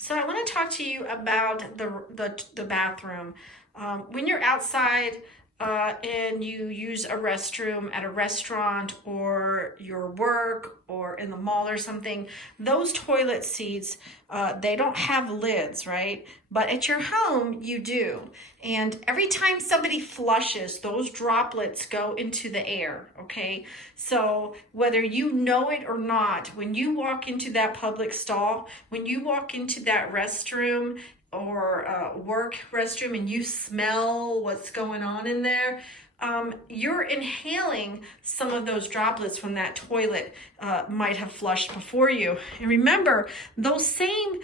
So I want to talk to you about the bathroom. When you're outside and you use a restroom at a restaurant or your work or in the mall or something, those toilet seats, they don't have lids, right? But at your home, you do. And every time somebody flushes, those droplets go into the air, okay? So whether you know it or not, when you walk into that public stall, when you walk into that restroom or work restroom and you smell what's going on in there, you're inhaling some of those droplets from that toilet might have flushed before you. And remember, those same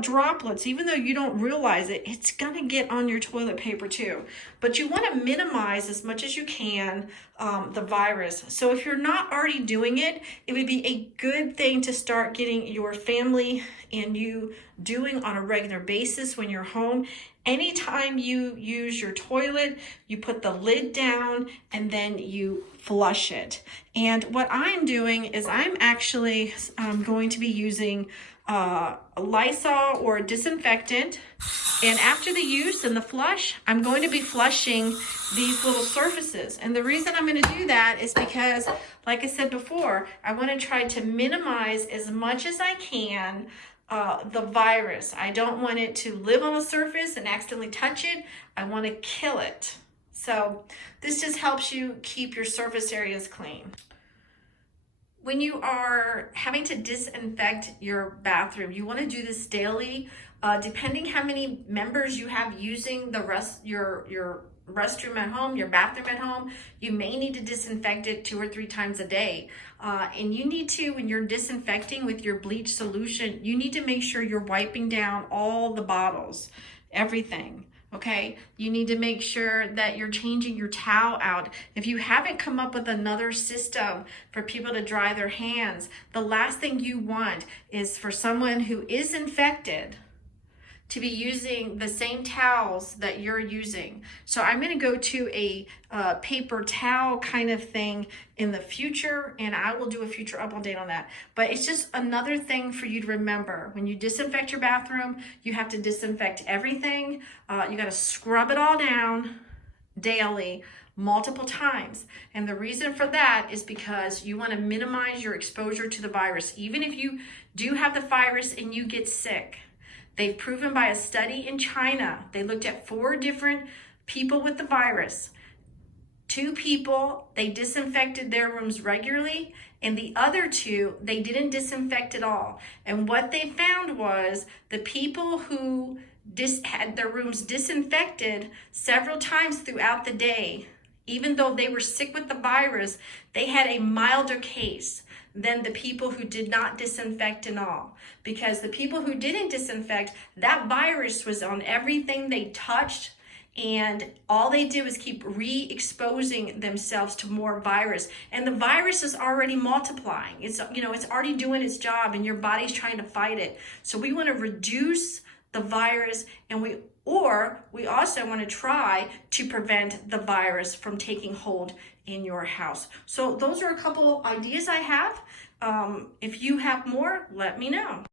droplets, even though you don't realize it, it's going to get on your toilet paper too. But you want to minimize as much as you can the virus. So if you're not already doing it, it would be a good thing to start getting your family and you doing on a regular basis when you're home. Anytime you use your toilet, you put the lid down and then you flush it. And what I'm doing is I'm actually going to be using a Lysol or a disinfectant. And after the use and the flush, I'm going to be flushing these little surfaces. And the reason I'm going to do that is because, like I said before, I want to try to minimize as much as I can the virus. I don't want it to live on a surface and accidentally touch it. I want to kill it. So this just helps you keep your surface areas clean. When you are having to disinfect your bathroom, you want to do this daily. Depending how many members you have using your restroom at home, your bathroom at home, you may need to disinfect it 2 or 3 times a day. And you need to, when you're disinfecting with your bleach solution, you need to make sure you're wiping down all the bottles, everything. Okay, you need to make sure that you're changing your towel out. If you haven't come up with another system for people to dry their hands, the last thing you want is for someone who is infected to be using the same towels that you're using. So I'm gonna go to a paper towel kind of thing in the future, and I will do a future update on that. But it's just another thing for you to remember. When you disinfect your bathroom, you have to disinfect everything. You gotta scrub it all down daily, multiple times. And the reason for that is because you wanna minimize your exposure to the virus. Even if you do have the virus and you get sick, they've proven by a study in China, they looked at 4 different people with the virus. 2 people, they disinfected their rooms regularly, and the other 2, they didn't disinfect at all. And what they found was the people who had their rooms disinfected several times throughout the day, even though they were sick with the virus, they had a milder case than the people who did not disinfect at all. Because the people who didn't disinfect, that virus was on everything they touched, and all they did was keep re-exposing themselves to more virus. And the virus is already multiplying. It's already doing its job, and your body's trying to fight it. So we want to reduce the virus, and we also want to try to prevent the virus from taking hold in your house. So those are a couple ideas I have. If you have more, let me know.